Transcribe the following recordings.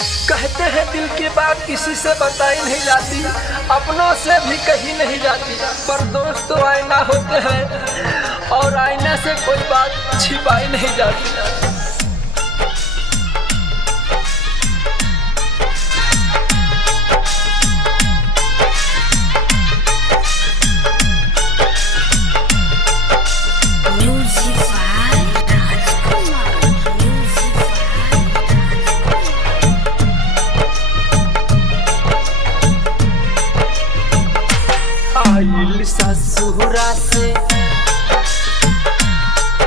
कहते हैं दिल की बात किसी से बताई नहीं जाती, अपनों से भी कही नहीं जाती, पर दोस्त तो आईना होते हैं और आईना से कोई बात छिपाई नहीं जाती।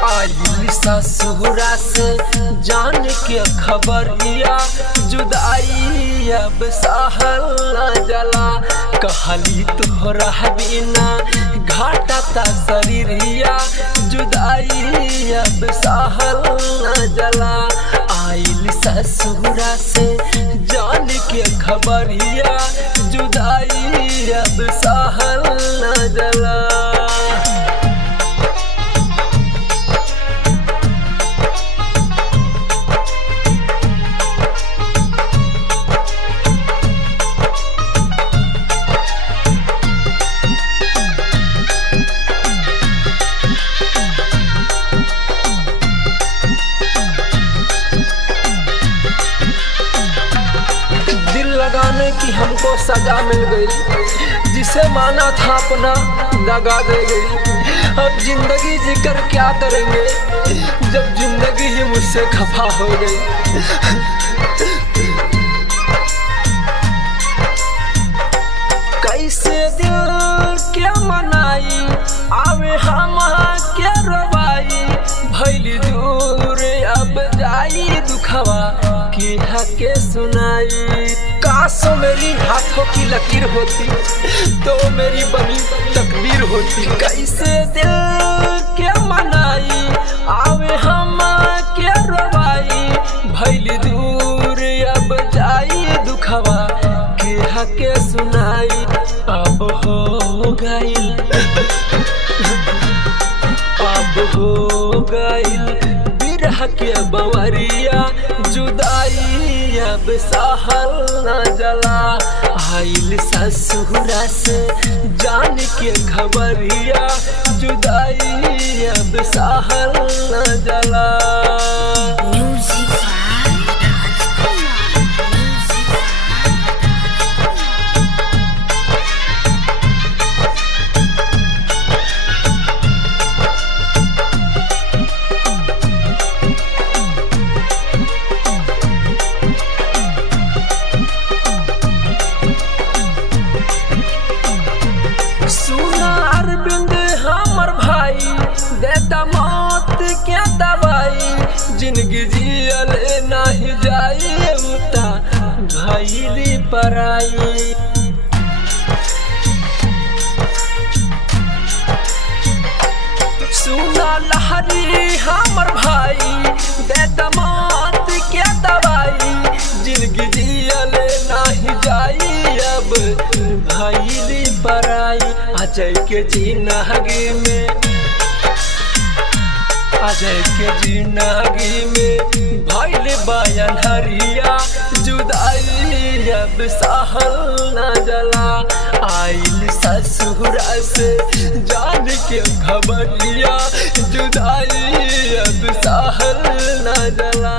आइल ससुरा से जान के खबरिया, जुदाई अब सहल न जला। कहली तोहरा बिना घाटा ता शरीरिया, जुदाई अब सहल न जला। आइल ससुरा से जान के खबरिया, जुदाई अब सहल न जला। लगाने की हमको सजा मिल गई, जिसे माना था अपना दगा दे गई। अब जिंदगी जीकर क्या करेंगे, जब जिंदगी ही मुझसे खफा हो गई। कैसे दिल क्या मनाई, आवे हम क्या रवाई। भैली दूर अब जाई दुखवा की हके सुनाई। काश मेरी हाथों की लकीर होती तो मेरी बनी तकदीर होती। कैसे दिल क्या मनाई, आवे हम क्या रवाई। भैली दूर अब जाई दुखवा के हके सुनाई। अब हो गई, अब हो गई बिरह के बवरिया, जुदाई अब सहल न जला। आइल ससुरा से जान के खबरिया, जुदाई अब सहल न जला। देता मौत क्या दवाई, जिंदगी जियल नहीं जाई, उता भइली पराई। सुना लहरी हमर भाई, देता मौत क्या दवाई, जिंदगी जियल नहीं जाई, अब भइली पराई। अजय के जिंदगी में, अजय के जिंदगी में भइल बयान हरिया, जुदाई अब सहल न जला। आइल ससुरा से जान के खबरिया, जुदाई अब सहल न जला।